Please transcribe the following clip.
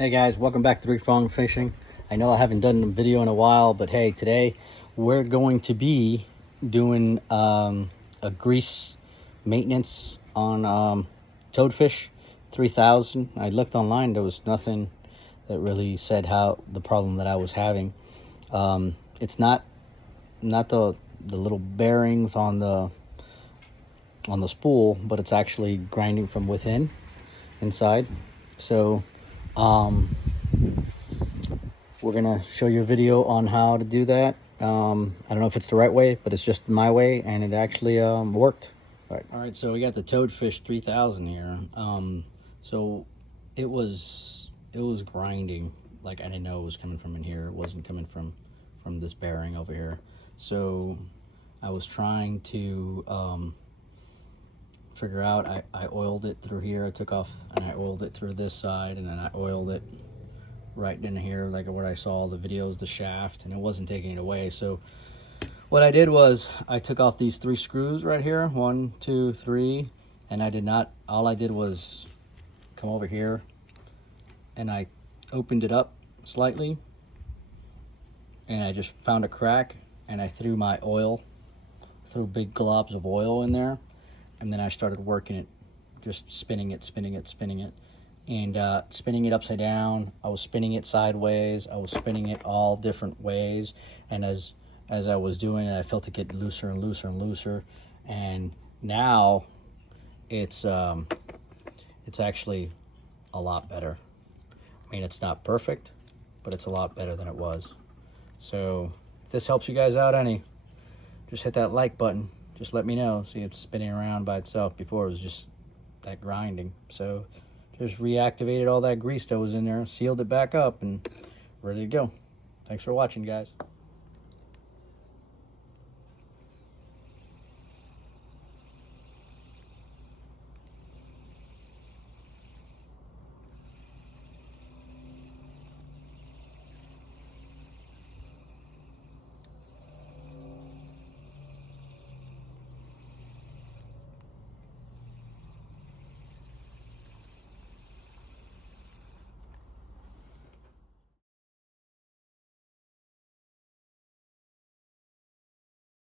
Hey guys, welcome back to Three Prong Fishing. I know I haven't done a video in a while, but hey, today we're going to be doing a grease maintenance on Toadfish 3000. I looked online, there was nothing that really said how the problem that I was having. It's not the little bearings on the spool, but it's actually grinding from within inside. So we're gonna show you a video on how to do that. I don't know if it's the right way, but it's just my way, and it actually worked. All right, so we got the Toadfish 3000 here. So it was grinding, like I didn't know it was coming from in here. It wasn't coming from this bearing over here. So I was trying to figure out. I oiled it through here. I took off and I oiled it through this side, and then I oiled it right in here, like what I saw the videos, the shaft, and it wasn't taking it away. So what I did was I took off these 3 screws right here, 1, 2, 3, and all I did was come over here and I opened it up slightly, and I just found a crack, and I threw big globs of oil in there, and then I started working it, just spinning it, and spinning it upside down. I was spinning it sideways. I was spinning it all different ways, and as I was doing it, I felt it get looser and looser and looser, and now it's actually a lot better. I mean, it's not perfect, but it's a lot better than it was. So if this helps you guys out any, just hit that like button. Just let me know. See, it's spinning around by itself. Before it was just that grinding. So just reactivated all that grease that was in there, sealed it back up, and ready to go. Thanks for watching, guys.